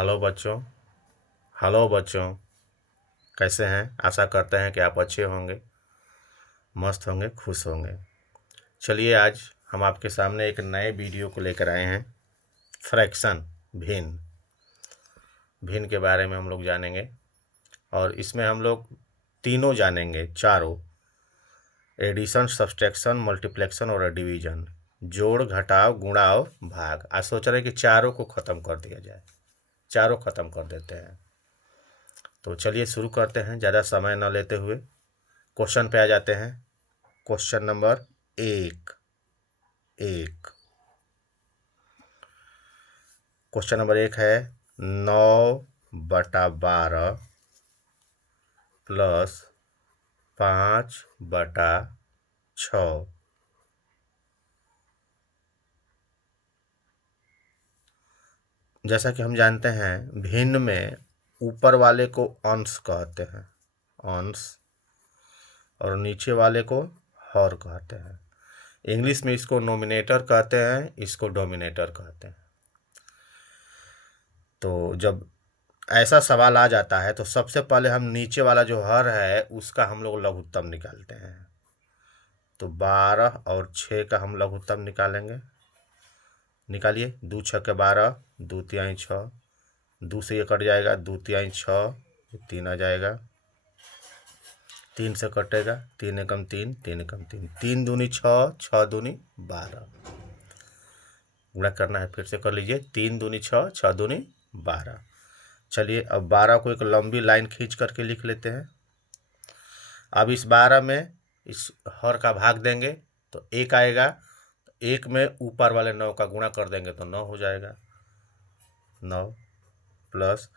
Hello बच्चों। Hello बच्चों, कैसे हैं? आशा करते हैं कि आप अच्छे होंगे, मस्त होंगे, खुश होंगे। चलिए, आज हम आपके सामने एक नए वीडियो को लेकर आए हैं। फ्रैक्शन, भिन्न। भिन्न के बारे में हम लोग जानेंगे और इसमें हम लोग तीनों जानेंगे, चारों। एडिशन, सब्सट्रैक्शन, मल्टीप्लेक्शन और डिवीजन। जोड़, घटाव, गुणाव, भाग। आज सोच रहे हैं कि चारों को ख़त्म कर दिया जाए। चारों ख़त्म कर देते हैं। तो चलिए शुरू करते हैं, ज़्यादा समय न लेते हुए क्वेश्चन पे आ जाते हैं। क्वेश्चन नंबर एक। क्वेश्चन नंबर एक है 9/12 प्लस 5/6। जैसा कि हम जानते हैं, भिन्न में ऊपर वाले को अंश कहते हैं, अंश, और नीचे वाले को हर कहते हैं। इंग्लिश में इसको नोमिनेटर कहते हैं, इसको डोमिनेटर कहते हैं। तो जब ऐसा सवाल आ जाता है तो सबसे पहले हम नीचे वाला जो हर है उसका हम लोग लघुत्तम निकालते हैं। तो 12 और 6 का हम लघुत्तम निकालेंगे। निकालिए। 2 6 के 12, 2 तिहाई 6, 2 से ये कट जाएगा, 2 तिहाई 6, 3 आ जाएगा, 3 से कटेगा, 3 एकम 3, 3 एकम 3, 3 दूनी 6, 6 दूनी 12। गुणा करना है, फिर से कर लीजिए। 3 दूनी 6, 6 दूनी 12। चलिए, अब 12 को एक लंबी लाइन खींच करके लिख लेते हैं। अब इस 12 में इस हर का भाग देंगे तो 1 आएगा। तो 1 में ऊपर वाले 9 का गुणा कर देंगे तो 9 हो जाएगा। 9 प्लस,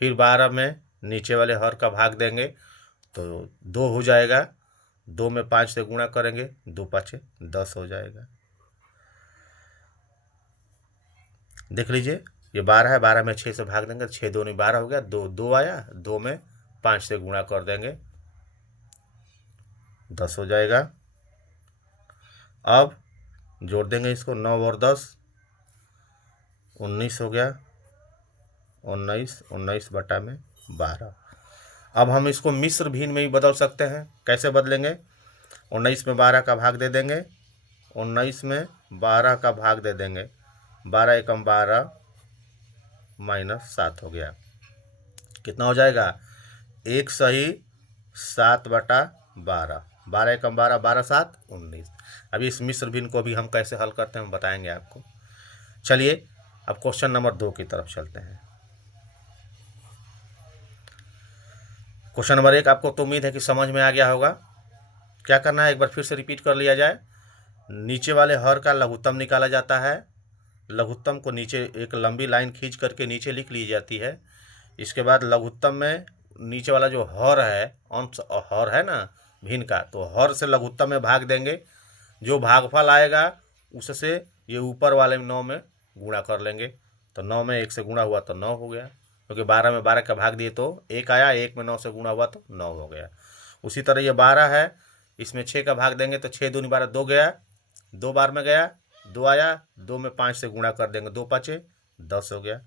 फिर 12 में नीचे वाले हर का भाग देंगे तो 2 हो जाएगा। 2 में 5 से गुणा करेंगे, 2 5 10 हो जाएगा। देख लीजिए, ये 12 है, 12 में 6 से भाग देंगे, 6 दूनी 12 हो गया। 2 2 आया, 2 में 5 से गुणा कर देंगे, 10 हो जाएगा। अब जोड़ देंगे इसको, 9 और 10 19 हो गया। 19, 19 बटा में 12। अब हम इसको मिश्र भिन्न में भी बदल सकते हैं। कैसे बदलेंगे? 19 में 12 का भाग दे देंगे, 19 में 12 का भाग दे देंगे, 12 एकम 12 माइनस 7 हो गया। कितना हो जाएगा? 1 सही 7/12। 12 एकम 12, 12 7 19। अभी इस मिश्र भिन्न को भी हम कैसे हल करते हैं हम बताएंगे आपको। चलिए, अब क्वेश्चन नंबर 2 की तरफ चलते हैं। क्वेश्चन नंबर 1 आपको तो उम्मीद है कि समझ में आ गया होगा। क्या करना है, एक बार फिर से रिपीट कर लिया जाए। नीचे वाले हर का लघुत्तम निकाला जाता है। लघुत्तम को नीचे एक लंबी लाइन खींच करके नीचे लिख ली जाती है। इसके बाद लघुत्तम में नीचे वाला जो हर है, अंश हर है ना भिन्न का, तो हर से लघुत्तम में भाग देंगे। जो भागफल आएगा उससे ये ऊपर वाले 9 में गुणा कर लेंगे। तो 9 में 1 से गुणा हुआ तो 9 हो गया, क्योंकि 12 में 12 का भाग दिए तो 1 आया, 1 में 9 से गुणा हुआ तो 9 हो गया। उसी तरह ये 12 है, इसमें 6 का भाग देंगे तो 6 दूनी 12, 2 गया, 2 बार में गया, 2 आया, 2 में 5 से गुणा कर देंगे, 2 5 10 हो गया।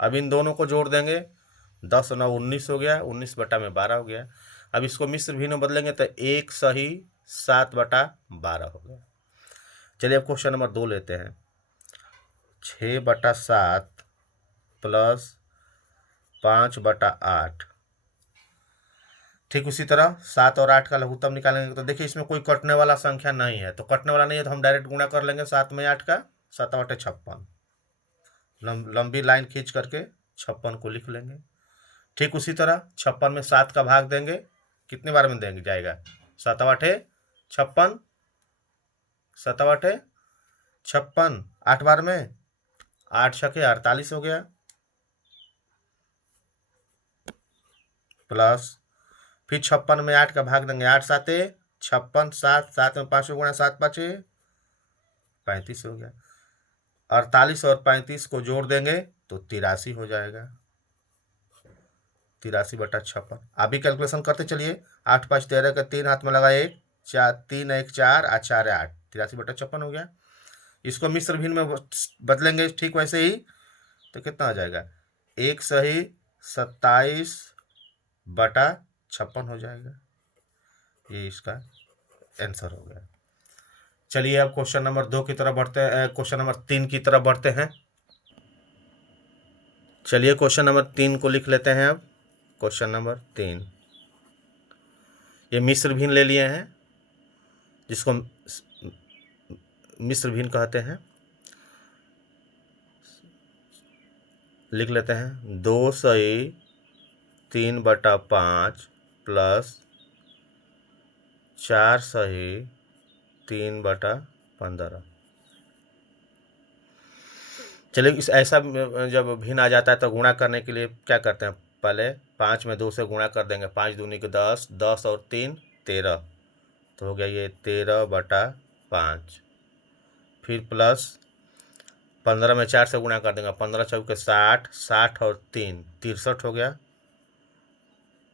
अब इन दोनों को जोड़ देंगे, 10 9 19 हो गया, 19 बटा में 12 हो गया। अब इसको मिश्र भिन्न में बदलेंगे तो 1 सही 7/12 हो गया। चलिए, अब क्वेश्चन नंबर 2 लेते हैं। 6/7 प्लस 5/8। ठीक उसी तरह 7 और 8 का लघुत्तम निकालेंगे तो देखिए इसमें कोई कटने वाला संख्या नहीं है, तो कटने वाला नहीं है तो हम डायरेक्ट गुणा कर लेंगे 7 में 8 का, 7 8 56। लंबी लाइन खींच करके 56 को लिख लेंगे। ठीक उसी तरह 56 में 7 का भाग देंगे, कितने बार में देंगे जाएगा? 7 8 56, 7 8 56, 8 बार में, 8 6 48 हो गया। प्लस, फिर 56 में 8 का भाग देंगे, 8 7 56, 7 7 में 5 गुणा, 7 5 35 हो गया। 48 और 35 को जोड़ देंगे तो 83 हो जाएगा। 83/56। अभी कैलकुलेशन करते चलिए। 8 5 13 का 3 हाथ में लगा, 1 4 3 1 4 आ 4 8, 83/56 हो गया। इसको मिश्र भिन्न में बदलेंगे ठीक वैसे ही, तो कितना आ जाएगा? एक सही 27/56 हो जाएगा। ये इसका आंसर हो गया। चलिए अब क्वेश्चन नंबर 2 की तरफ बढ़ते हैं, क्वेश्चन नंबर 3 की तरफ बढ़ते हैं। चलिए क्वेश्चन नंबर 3 को लिख लेते हैं। अब क्वेश्चन नंबर 3, ये मिस्र भिन्न ले लिए हैं, जिसको मिस्र भिन्न कहते हैं। लिख लेते हैं 2/3/5 प्लस 4/3/15। चलिए इस ऐसा जब भिन्न आ जाता है तो गुणा करने के लिए क्या करते हैं, पहले 5 में 2 से गुणा कर देंगे। 5 दूनी के 10, 10 और 3 13, तो हो गया ये 13/5। फिर प्लस 15 में 4 से गुणा कर देंगे। 15 चौके 60, 60 और 3 63 हो गया,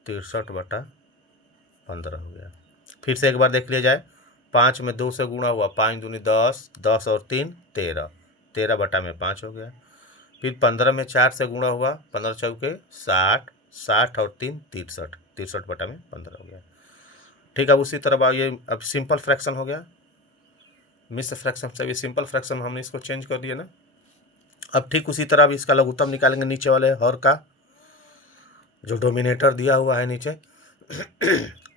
63/15 हो गया। फिर से एक बार देख लिया जाए। 5 में 2 से गुणा हुआ, 5 दूनी 10, 10 और 3 13, 13/5 हो गया। फिर 15 में 4 से गुणा हुआ, 15 चौके 60, 60 और 3 63, 63/15 हो गया। ठीक है, अब उसी तरह ये अब सिंपल फ्रैक्शन हो गया। मिश्र फ्रैक्शन से भी सिंपल फ्रैक्शन हमने इसको चेंज कर दिया ना। अब ठीक उसी तरह अब इसका लघुत्तम निकालेंगे, नीचे वाले हर का जो डोमिनेटर दिया हुआ है नीचे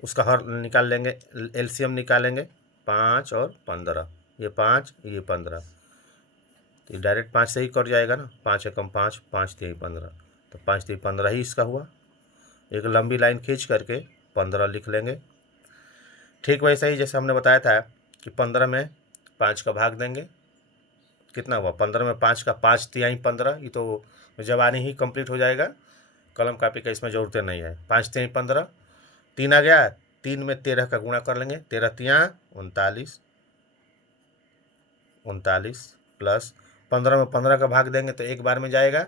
उसका हर निकाल लेंगे, एलसीएम निकालेंगे। 5 और 15, ये 5 ये 15, तो डायरेक्ट 5 से ही कट जाएगा ना। 5 एकम 5, 5 3 15, तो 5 3 15 ही इसका हुआ। एक लंबी लाइन खींच करके 15 लिख लेंगे। ठीक वैसे ही जैसे हमने बताया था कि 15 में 5 का भाग देंगे, कितना हुआ, 15 में 5 का 5 तिहाई 15, ये तो जवानी ही कंप्लीट हो जाएगा, कलम कापी का इसमें ज़रूरत नहीं है। 5 तिहाई 15, 3 आ गया, 3 में 13 का गुणा कर लेंगे, 13 तिया 39, 39 प्लस 15 में 15 का भाग देंगे तो एक बार में जाएगा।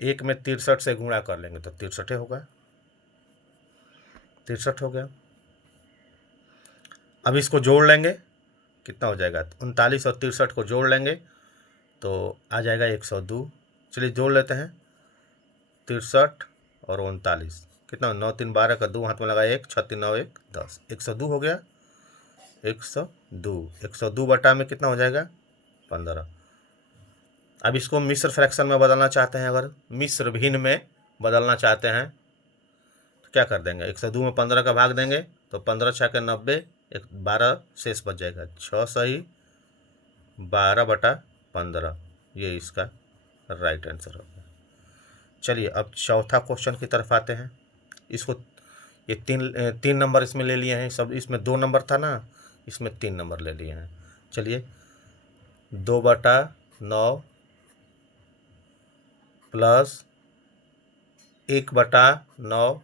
1 में 63 से गुणा कर लेंगे तो 63 होगा, 63 हो गया। अब इसको जोड़ लेंगे, कितना हो जाएगा, 39 और 63 को जोड़ लेंगे तो आ जाएगा 102। चलिए जोड़ लेते हैं, 63 और 39 कितना, 9 3 12 का 2 हाथ में लगा 1, 6 3 9 1 10, 102 हो गया। 102, 102 बटा में कितना हो जाएगा, 15। अब इसको मिश्र फ्रैक्शन में बदलना चाहते हैं, अगर मिश्र भिन्न में बदलना चाहते हैं तो क्या कर देंगे, 102 में 15 का भाग देंगे तो 15 6 के 90, 12 शेष बच जाएगा, 6 सही 12/15, ये इसका राइट आंसर होगा। चलिए अब चौथा क्वेश्चन की तरफ आते हैं। इसको ये तीन नंबर इसमें ले लिए हैं, सब इसमें 2 नंबर था ना, इसमें 3 नंबर ले लिए हैं। चलिए 2/9 प्लस 1/9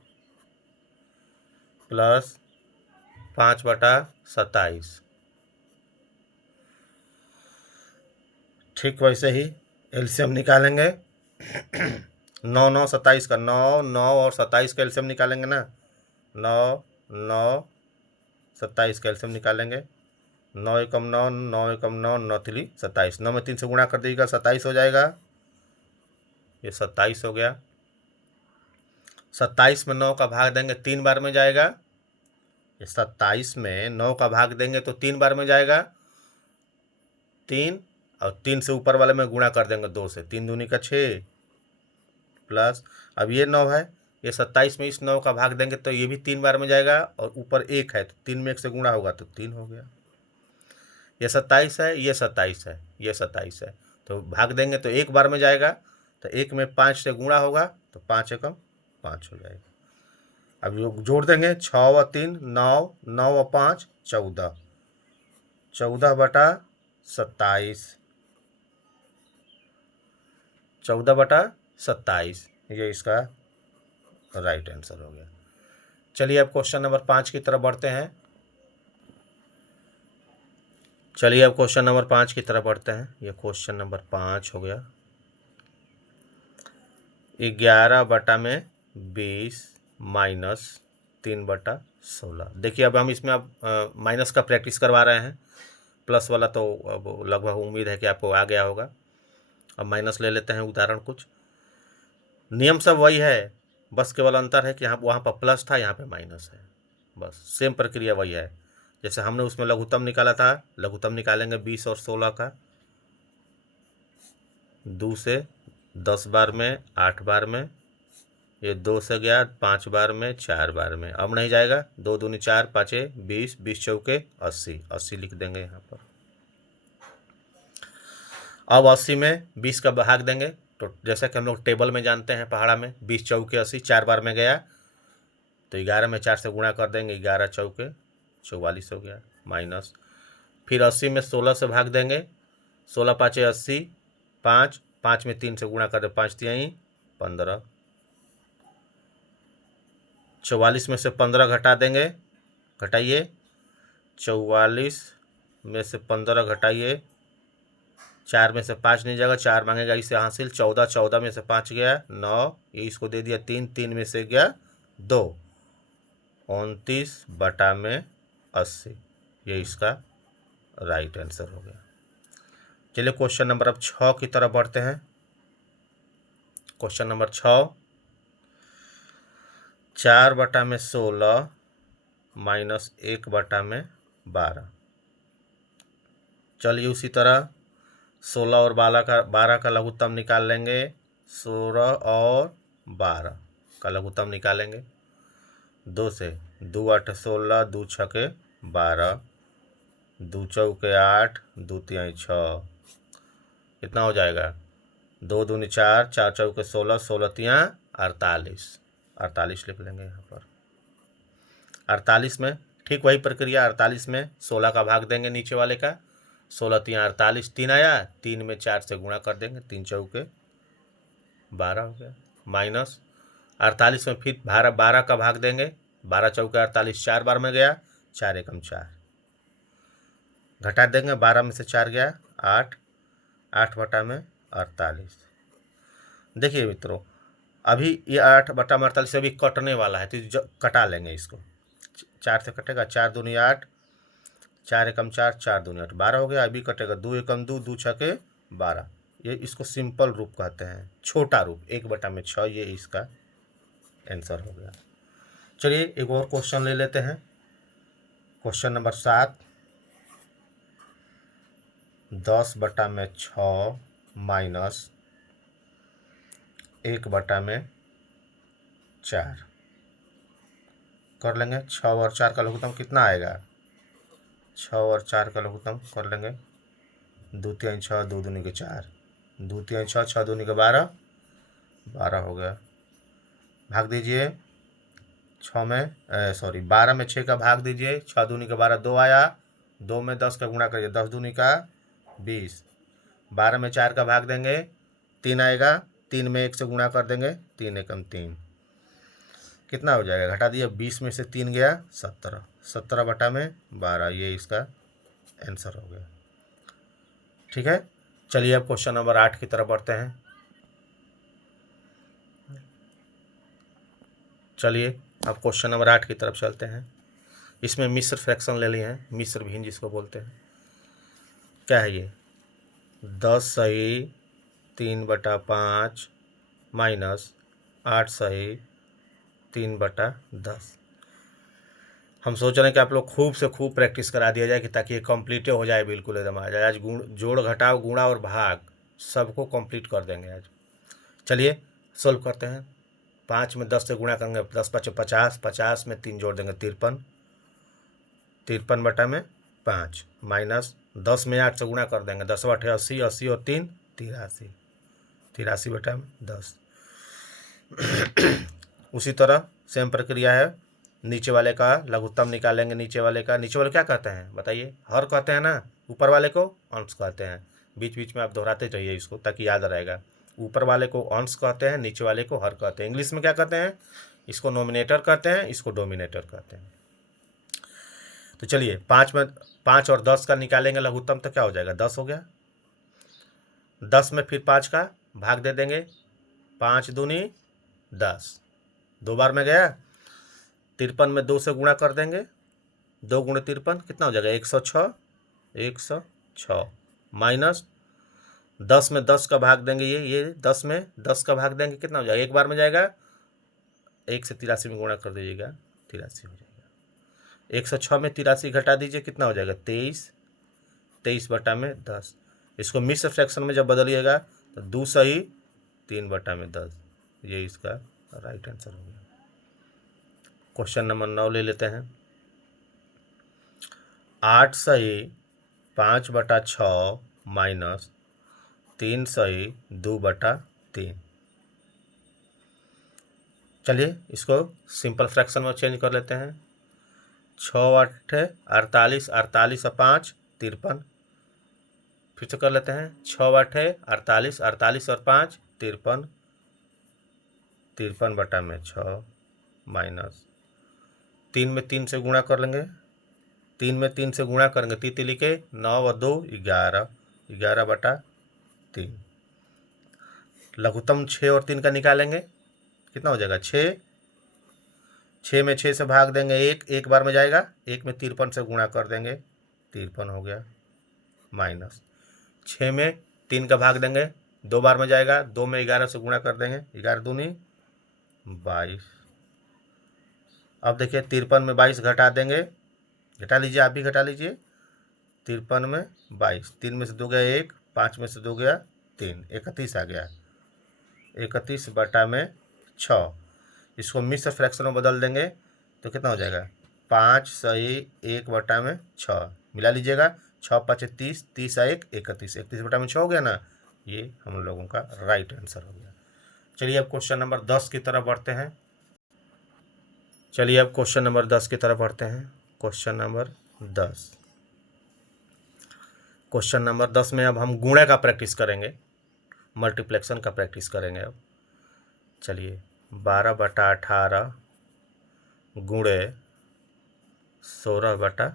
प्लस 5/27, ठीक वैसे ही एलसीएम निकालेंगे। 9 9 27 का 9 9 और 27 का एलसीएम निकालेंगे ना, 9 9 27 का एलसीएम निकालेंगे। 9 एकम 9, 9 एकम 9, 9 3 27, 9 में 3 से गुणा कर दीजिएगा, 27 हो जाएगा, ये 27 हो गया। 27 में 9 का भाग देंगे 3 बार में जाएगा, ये 27 में 9 का भाग देंगे तो 3 बार में जाएगा, 3 और 3 से ऊपर वाले में गुणा कर देंगे 2 से, 3 दूनी का 6 प्लस, अब ये 9 है, ये 27 में इस 9 का भाग देंगे तो ये भी 3 बार में जाएगा, और ऊपर 1 है तो 3 में 1 से गुणा होगा तो 3 हो गया। ये 27 है, ये 27 है, ये 27 है, तो भाग देंगे तो 1 बार में जाएगा, तो 1 में 5 से गुणा होगा तो 5 एकम 5 हो जाएगा। अब जोड़ देंगे, 6 और 3 9, 9 और 5 14, 14/27, 14/27, ये इसका राइट आंसर हो गया। चलिए अब क्वेश्चन नंबर 5 की तरफ बढ़ते हैं। चलिए अब क्वेश्चन नंबर 5 की तरफ बढ़ते हैं। ये क्वेश्चन नंबर 5 हो गया, 11/20 माइनस 3/16। देखिए अब हम इसमें अब माइनस का प्रैक्टिस करवा रहे हैं, प्लस वाला तो अब लगभग उम्मीद है कि आपको आ गया होगा। अब माइनस ले लेते हैं उदाहरण कुछ। नियम सब वही है, बस केवल अंतर है कि यहाँ वहाँ पर प्लस था, यहाँ पे माइनस है, बस सेम प्रक्रिया वही है। जैसे हमने उसमें लघुत्तम निकाला था, लघुत्तम निकालेंगे 20 और 16 का, 2 से 10 बार में, 8 बार में, ये 2 से गया 5 बार में, 4 बार में, अब नहीं जाएगा, 2 दूनी 4, 5 20, 20 चौके 80, 80 लिख देंगे यहाँ पर। अब 80 में 20 का भाग देंगे, तो जैसा कि हम लोग टेबल में जानते हैं पहाड़ा में, 20 चौके 80, 4 बार में गया तो 11 में 4 से गुणा कर देंगे, 11 चौके 44 हो गया, माइनस। फिर 80 में 16 से भाग देंगे, 16 पाँचे 80, 5, 5 में 3 से गुणा कर दे, 5 तिहाई 15, 44 में से 15 घटा देंगे, घटाइए, 44 में से 15 घटाइए, 4 में से 5 नहीं जाएगा, 4 मांगेगा, इसे हासिल 14, 14 में से 5 गया 9, ये इसको दे दिया 3, 3 में से गया 2, 29 बटा में 80, ये इसका राइट आंसर हो गया। चलिए क्वेश्चन नंबर अब 6 की तरफ बढ़ते हैं। क्वेश्चन नंबर 6, 4 बटा में 16 माइनस 1 बटा में 12। चलिए उसी तरह 16 और 12 का लघुत्तम निकाल लेंगे, 16 और 12 का लघुत्तम निकालेंगे, 2 से, 2 8 16, 2 छके 12, 2 चौके 8, 2 तिहाई 6, कितना हो जाएगा, 2 दूनी 4, 4 चौके 16, 16 तिहाई 48, 48 लिख लेंगे यहाँ पर। 48 में ठीक वही प्रक्रिया, 48 में 16 का भाग देंगे नीचे वाले का, 16 तिहाई 48, 3 आया, 3 में 4 से गुणा कर देंगे, 3 चौके 12 हो गया, माइनस 48 में फिर 12 का भाग देंगे, 12 चौके 48, 4 बार में गया, 4 एकम 4, घटा देंगे, 12 में से 4 गया 8, 8 बटा में 48। देखिए मित्रों, अभी ये 8 बटा में 48 अभी कटने वाला है, तो कटा लेंगे इसको, 4 से कटेगा, 4 दूनी 8, 4 एकम 4, 4 दूनी 8, 12 हो गया। अभी कटेगा 2 एकम 2, 2 छके 12, ये इसको सिंपल रूप कहते हैं, छोटा रूप, 1 बटा में 6, ये इसका आंसर हो गया। चलिए एक और क्वेश्चन ले लेते हैं। क्वेश्चन नंबर 7, 10 बटा में 6 माइनस 1 बटा में 4 कर लेंगे। 6 और 4 का लघुत्तम कितना आएगा, 6 और 4 का लघुत्तम कर लेंगे, 2 तिहाई 6, 2 दूनी के 4, 2 तिहाई 6, 6 दूनी के 12, 12 हो गया। भाग दीजिए 6 में 12 में 6 का भाग दीजिए, 6 दूनी का 12, 2 आया, 2 में 10 का गुणा करिए, 10 दूनी का 20, 12 में 4 का भाग देंगे, 3 आएगा, 3 में 1 से गुणा कर देंगे, 3 एकम 3, कितना हो जाएगा, घटा दिया, 20 में से 3 गया 17, 17 बटा में 12, ये इसका आंसर हो गया। ठीक है, चलिए अब क्वेश्चन नंबर 8 की तरफ बढ़ते हैं। चलिए अब क्वेश्चन नंबर 8 की तरफ चलते हैं। इसमें मिश्र फ्रैक्शन ले लिए हैं, मिश्र भिन्न जिसको बोलते हैं। क्या है ये, 10 सही 3 बटा 5 माइनस 8 सही 3 बटा 10। हम सोच रहे हैं कि आप लोग खूब से खूब प्रैक्टिस करा दिया जाए कि ताकि ये कंप्लीट हो जाए, बिल्कुल एकदम आ जाए। आज जोड़ घटाव गुणा और भाग सबको कंप्लीट कर देंगे आज। चलिए सोल्व करते हैं। 5 में 10 से गुणा करेंगे, 10 5 50, 50 में 3 जोड़ देंगे 53, 53 बटा में 5 माइनस 10 में 8 से गुणा कर देंगे, 10 बटे 80, 80 और 3 83, 83 बटा में 10। उसी तरह सेम प्रक्रिया है, नीचे वाले का लघुत्तम निकालेंगे, नीचे वाले क्या कहते हैं बताइए, हर कहते हैं ना, ऊपर वाले को अंश कहते हैं। बीच बीच में आप दोहराते रहिए इसको ताकि याद रहेगा। ऊपर वाले को अंश कहते हैं, नीचे वाले को हर कहते हैं। इंग्लिश में क्या कहते हैं, इसको नोमिनेटर कहते हैं, इसको डोमिनेटर कहते हैं। तो चलिए 5 और 10 का निकालेंगे लघुत्तम, तो क्या हो जाएगा, 10 हो गया। 10 में फिर 5 का भाग दे देंगे, 5 दूनी 10, 2 बार में गया। 53 में 2 से गुणा कर देंगे, 2 गुणे 53 कितना हो जाएगा, 106, 106 माइनस 10 में 10 का भाग देंगे, ये 10 में 10 का भाग देंगे, कितना हो जाएगा, एक बार में जाएगा, 1 से 83 में गुणा कर दीजिएगा, 83 हो जाएगा। 106 में 83 घटा दीजिए, कितना हो जाएगा, 23, 23 बटा में 10। इसको मिश्र फ्रैक्शन में जब बदलिएगा तो 2 सही 3 बटा में 10, ये इसका राइट आंसर हो गया। क्वेश्चन नंबर 9 ले लेते हैं। 8 सही 5 बटा 6 माइनस 3 सही 2 बटा 3। चलिए इसको सिंपल फ्रैक्शन में चेंज कर लेते हैं। 6 8 48, 48 और 5 53। फिर से कर लेते हैं, 6 8 48, 48 और 5 53, 53 बटा में 6 माइनस 3 में 3 से गुणा कर लेंगे, 3 में 3 से गुणा करेंगे, तीती के 9 और 2 11, 11 बटा 3। लघुत्तम 6 और 3 का निकालेंगे, कितना हो जाएगा, 6, 6 में 6 से भाग देंगे, एक बार में जाएगा, 1 में 53 से गुणा कर देंगे, 53 हो गया, माइनस 6 में 3 का भाग देंगे, 2 बार में जाएगा, 2 में 11 से गुणा कर देंगे, 11 दूनी 22। अब देखिए 53 में 22 घटा देंगे, घटा लीजिए, आप भी घटा लीजिए, 53 में 22, 3 में से 2 गया 1, 5 में से 2 गया 3, 31 आ गया, 31 बटा में 6। इसको मिश्र फ्रैक्शन में बदल देंगे तो कितना हो जाएगा, 5 सही 1 बटा में 6, मिला लीजिएगा, 6 5 30, 30 1 31, 31 बटा में 6 हो गया ना, ये हम लोगों का राइट आंसर हो गया। चलिए अब क्वेश्चन नंबर 10 की तरफ बढ़ते हैं। चलिए अब क्वेश्चन नंबर 10 की तरफ बढ़ते हैं। क्वेश्चन नंबर 10, क्वेश्चन नंबर 10 में अब हम गुणा का प्रैक्टिस करेंगे, मल्टीप्लेक्शन का प्रैक्टिस करेंगे अब। चलिए 12 बटा 18 गुणे 16 बटा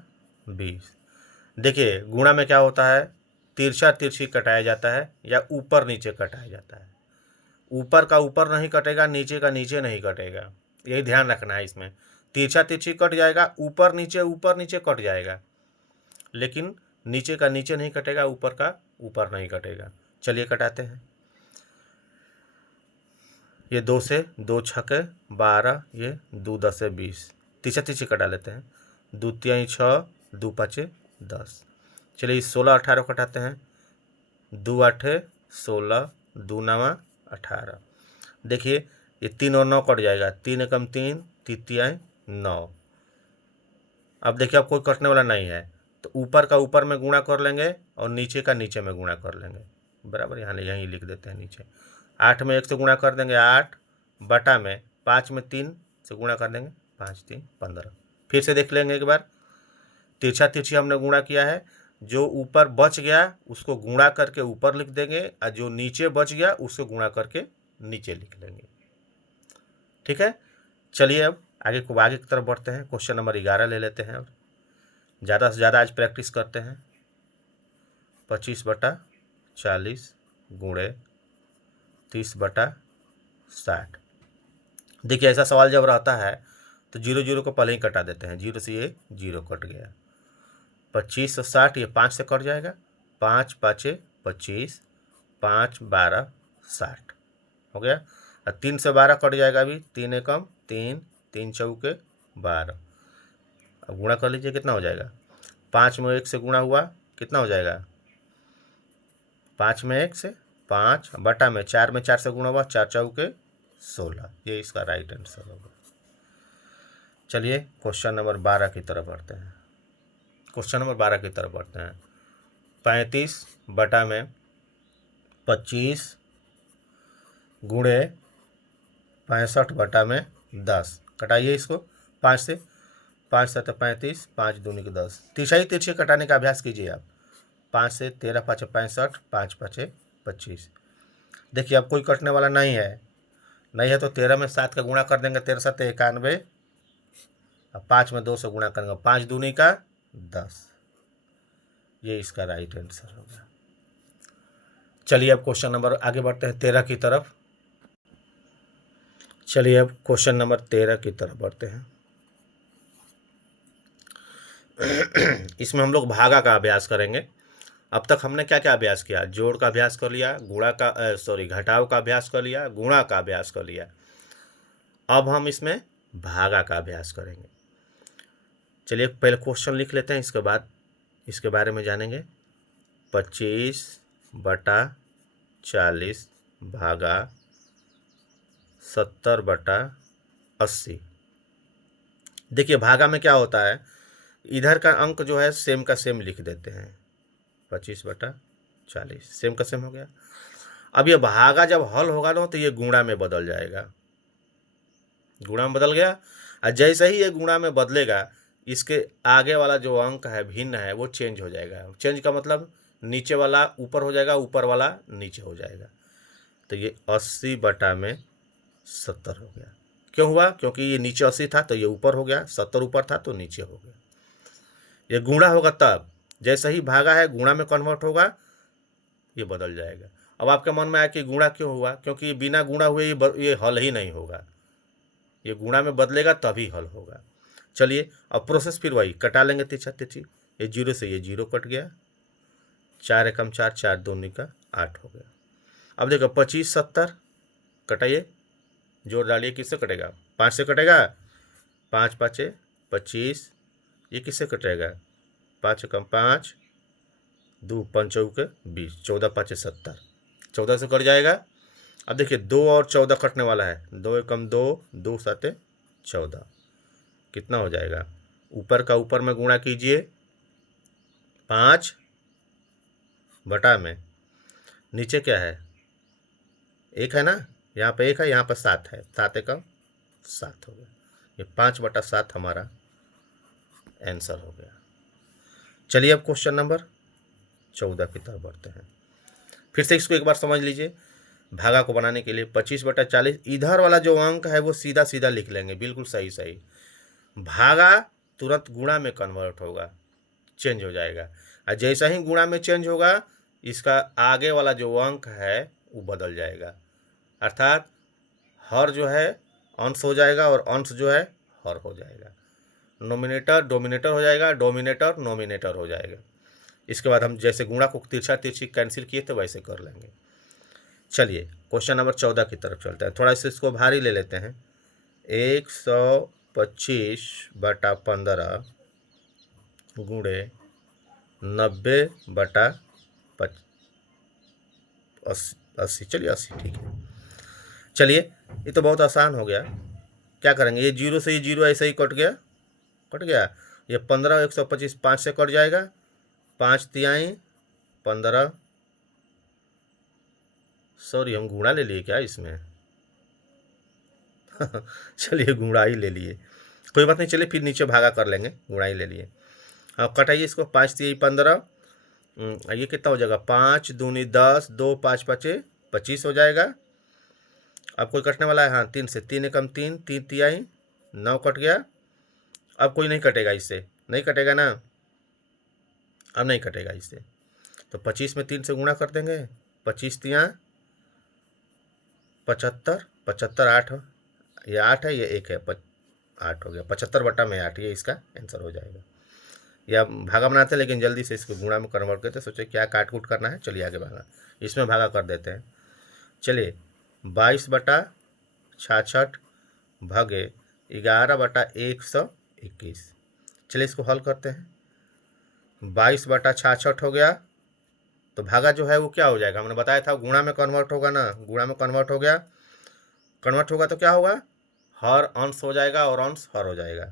20। देखिए गुणा में क्या होता है, तिरछा तिरछी कटाया जाता है या ऊपर नीचे कटाया जाता है। ऊपर का ऊपर नहीं कटेगा, नीचे का नीचे नहीं कटेगा, यही ध्यान रखना है। इसमें तिरछा तिरछी कट जाएगा, ऊपर नीचे कट जाएगा, लेकिन नीचे का नीचे नहीं कटेगा, ऊपर का ऊपर नहीं कटेगा। चलिए कटाते हैं। ये 2 से 2 छके 12, ये 2 10 से 20, तिरछा तिरछी कटा लेते हैं, 2 3 6, 2 5 10। चलिए 16 18 कटाते हैं, 2 8 16, 2 9 18। देखिए ये 3 और 9 कट जाएगा, 3 एकम 3, 3 9। अब देखिए अब कोई कटने वाला नहीं है, तो ऊपर का ऊपर में गुणा कर लेंगे और नीचे का नीचे में गुणा कर लेंगे, बराबर, यहाँ यहीं लिख देते हैं नीचे। 8 में 1 से गुणा कर देंगे 8 बटा में 5 में 3 से गुणा कर देंगे, 5 3 15। फिर से देख लेंगे एक बार, तिरछा तिरछी हमने गुणा किया है, जो ऊपर बच गया उसको गुणा करके ऊपर लिख देंगे और जो नीचे बच गया उसको गुणा करके नीचे लिख लेंगे। ठीक है, चलिए अब आगे की तरफ बढ़ते हैं। क्वेश्चन नंबर 11 ले लेते हैं। अब ज़्यादा से ज़्यादा आज प्रैक्टिस करते हैं। 25 बटा 40 गुणे 30 बटा 60। देखिए ऐसा सवाल जब रहता है तो 0 0 को पहले ही कटा देते हैं, 0 से ये 0 कट गया, 25 और 60 ये 5 से कट जाएगा, 5 5 25, 5 12 60 हो गया। और 3 से 12 कट जाएगा, अभी 3 एकम 3, 3 चौके 12। अब गुणा कर लीजिए, कितना हो जाएगा, 5 में 1 से गुणा हुआ, कितना हो जाएगा, 5 में 1 से 5 बटा में 4 से गुणा हुआ, 4 चौके 16, ये इसका राइट आंसर होगा। चलिए क्वेश्चन नंबर 12 की तरफ बढ़ते हैं। क्वेश्चन नंबर 12 की तरफ बढ़ते हैं। 35 बटा में 25 गुणे 65 बटा में 10। कटाइए इसको 5 से, 5 7 35, 5 दूनी के 10। तिरछाई तिरछी कटाने का अभ्यास कीजिए आप। 5 से 13 5 65, 5 5 25। देखिए अब कोई कटने वाला नहीं है तो 13 में 7 का गुणा कर देंगे, 13 7 91, अब 5 में 2 से गुणा करेंगे, 5 दूनी का 10, ये इसका राइट आंसर होगा। चलिए अब क्वेश्चन नंबर आगे बढ़ते हैं 13 की तरफ। चलिए अब क्वेश्चन नंबर 13 की तरफ बढ़ते हैं। इसमें हम लोग भागा का अभ्यास करेंगे। अब तक हमने क्या क्या अभ्यास किया? जोड़ का अभ्यास कर लिया, घटाव का अभ्यास कर लिया, गुणा का अभ्यास कर लिया। अब हम इसमें भागा का अभ्यास करेंगे। चलिए पहले क्वेश्चन लिख लेते हैं, इसके बाद इसके बारे में जानेंगे। 25/40 भागा 70/80। देखिए भागा में क्या होता है, इधर का अंक जो है सेम का सेम लिख देते हैं। 25/40 सेम का सेम हो गया। अब ये भागा जब हल होगा ना तो ये गुणा में बदल जाएगा। गुणा में बदल गया, और जैसे ही ये गुणा में बदलेगा, इसके आगे वाला जो अंक है भिन्न है वो चेंज हो जाएगा। चेंज का मतलब नीचे वाला ऊपर हो जाएगा, ऊपर वाला नीचे हो जाएगा। तो ये 80/70 हो गया। क्यों हुआ? क्योंकि ये नीचे 80 था तो ये ऊपर हो गया, 70 ऊपर था तो नीचे हो गया। ये गुणा होगा तब, जैसे ही भागा है गुणा में कन्वर्ट होगा, ये बदल जाएगा। अब आपके मन में आया कि गुणा क्यों हुआ? क्योंकि बिना गुणा हुए ये हल ही नहीं होगा। ये गुणा में बदलेगा तभी हल होगा। चलिए अब प्रोसेस फिर वही, कटा लेंगे तिरछा तिरछी। ये 0 से ये 0 कट गया, 4 एकम 4, 4 दूनी का 8 हो गया। अब देखो 25/70 कटाइए, जोड़ डालिए, किससे कटेगा? 5 से कटेगा। 5 5 25। ये किससे कटेगा? 5 एकम 5, 2 5 चौके 20, 14 5 70, 14 से कट जाएगा। अब देखिए 2 और 14 कटने वाला है, 2 एकम 2, 2 7 14, कितना हो जाएगा? ऊपर का ऊपर में गुणा कीजिए, 5 बटा में नीचे क्या है? 1 है ना, यहाँ पे 1 है, यहाँ पर 7 है, 7 एकम 7 हो गया। ये 5/7 हमारा आंसर हो गया। चलिए अब क्वेश्चन नंबर 14 की तरफ बढ़ते हैं। फिर से इसको एक बार समझ लीजिए। भागा को बनाने के लिए 25/40, इधर वाला जो अंक है वो सीधा सीधा लिख लेंगे, बिल्कुल सही सही। भागा तुरंत गुणा में कन्वर्ट होगा, चेंज हो जाएगा, और जैसा ही गुणा में चेंज होगा, इसका आगे वाला जो अंक है वो बदल जाएगा। अर्थात हर जो है अंश हो जाएगा और अंश जो है हर हो जाएगा। नोमिनेटर डोमिनेटर हो जाएगा, डोमिनेटर नोमिनेटर हो जाएगा। इसके बाद हम जैसे गुणा को तिरछा तिरछी कैंसिल किए थे वैसे कर लेंगे। चलिए क्वेश्चन नंबर 14 की तरफ चलते हैं। थोड़ा सा इसको भारी ले लेते हैं। 125/15 गुणे 90/80। चलिए 80 ठीक है। चलिए ये तो बहुत आसान हो गया। क्या करेंगे? ये 0 से ये 0 ऐसे ही कट गया, कट गया। ये 15 125 5 से कट जाएगा, 5 तिहाई 15। सॉरी हम गुणा ले लिए क्या इसमें? चलिए गुणा ही ले लिए, कोई बात नहीं। चलिए फिर नीचे भागा कर लेंगे, गुणा ही ले लिए। अब कटाइए इसको, 5 तिहाई 15, ये कितना हो जाएगा? 5 दूनी 10, 2 5 5 25 हो जाएगा। अब कोई कटने वाला है? हाँ 3 से, 3 एकम 3, 3 तिहाई 9 कट गया। अब कोई नहीं कटेगा इससे, नहीं कटेगा ना, अब नहीं कटेगा इससे। तो 25 में 3 से गुणा कर देंगे, 25 तिया 75, 75 8, ये 8 है, ये 1 है, 8 हो गया। 75/8 ये इसका आंसर हो जाएगा। या भागा बनाते लेकिन जल्दी से इसको गुणा में कन्वर्ट करते, सोचे क्या काट कूट करना है। चलिए आगे भागा, इसमें भागा कर देते हैं। चलिए 22/66 भागे 11/121। चलिए इसको हल करते हैं। 22/66 हो गया, तो भागा जो है वो क्या हो जाएगा? हमने बताया था गुणा में कन्वर्ट होगा ना, गुणा में कन्वर्ट हो गया। कन्वर्ट होगा तो क्या होगा? हर अंश हो जाएगा और अंश हर हो जाएगा।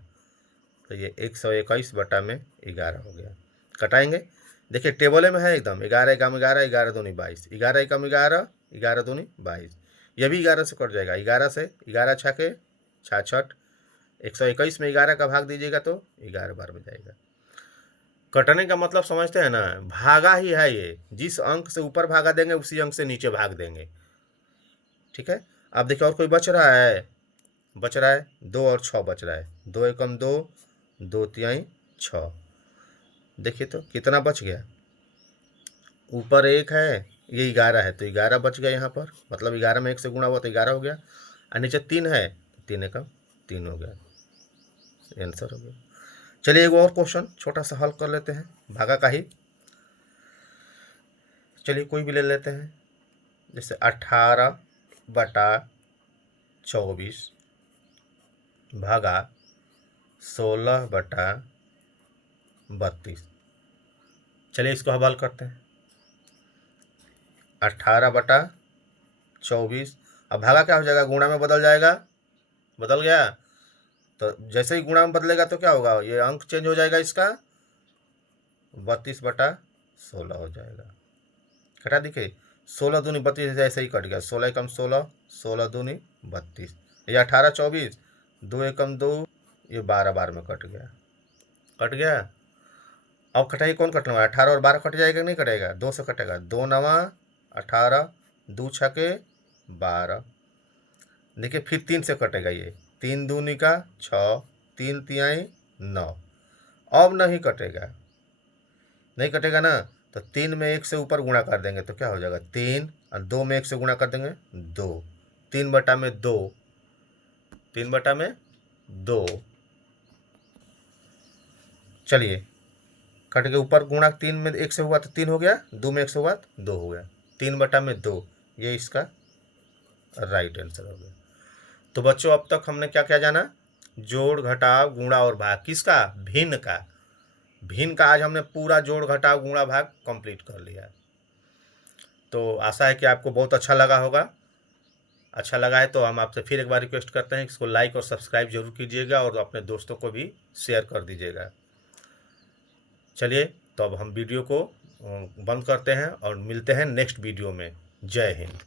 तो ये 121/11 हो गया। कटाएंगे, देखिए टेबल में है एकदम, 11 एकम 11, 11 दूनी 22, 11 एकम 11, 11 दूनी 22। ये भी 11 से कट जाएगा, 11 से 11 छके 66, 121 में 11 का भाग दीजिएगा तो 11 बार में जाएगा। कटने का मतलब समझते हैं ना, भागा ही है ये, जिस अंक से ऊपर भागा देंगे उसी अंक से नीचे भाग देंगे। ठीक है। अब देखिए और कोई बच रहा है? बच रहा है 2 और 6 बच रहा है, 2 एकम 2, 2 तिहाई 6। देखिए तो कितना बच गया? ऊपर 1 है, ये 11 है तो 11 बच गया यहाँ पर, मतलब 11 में 1 से गुणा हुआ तो 11 हो गया। और नीचे 3 है, 3 एकम 3 हो गया, आंसर हो गया। चलिए एक और क्वेश्चन छोटा सा हल कर लेते हैं, भागा का ही। चलिए कोई भी ले लेते हैं, जैसे 18/24 भागा 16/32। चलिए इसको हम हल करते हैं। 18/24, अब भागा क्या हो जाएगा, गुणा में बदल जाएगा, बदल गया। तो जैसे ही गुणा में बदलेगा तो क्या होगा, ये अंक चेंज हो जाएगा इसका, 32/16 हो जाएगा। घटा दिखे, 16 दूनी 32 ऐसे ही कट गया, 16 एकम 16, 16 दूनी 32, ये 18/24, 2 एकम 2, ये 12 बार में कट गया, कट गया। अब कटाई कौन कटने वाला, 18 और 12 कट जाएगा कि नहीं कटेगा, 2 से कटेगा, 2 नवा 18, 2 छके 12। देखिए फिर 3 से कटेगा, ये 3 दूनी का 6, 3 तिहाई 9। अब नहीं कटेगा, नहीं कटेगा ना, तो 3 में 1 से ऊपर गुणा कर देंगे तो क्या हो जाएगा 3, और 2 में 1 से गुणा कर देंगे 2, 3/2, 3/2। चलिए कट के ऊपर गुणा 3 में 1 से हुआ तो 3 हो गया, 2 में 1 से हुआ तो 2 हो गया, 3/2, ये इसका राइट आंसर हो गया। तो बच्चों अब तक हमने क्या क्या जाना, जोड़ घटाव गुणा और भाग, किसका, भिन्न का। भिन्न का आज हमने पूरा जोड़ घटाव गुणा भाग कंप्लीट कर लिया। तो आशा है कि आपको बहुत अच्छा लगा होगा। अच्छा लगा है तो हम आपसे फिर एक बार रिक्वेस्ट करते हैं कि इसको लाइक और सब्सक्राइब जरूर कीजिएगा और अपने दोस्तों को भी शेयर कर दीजिएगा। चलिए तो अब हम वीडियो को बंद करते हैं और मिलते हैं नेक्स्ट वीडियो में। जय हिंद।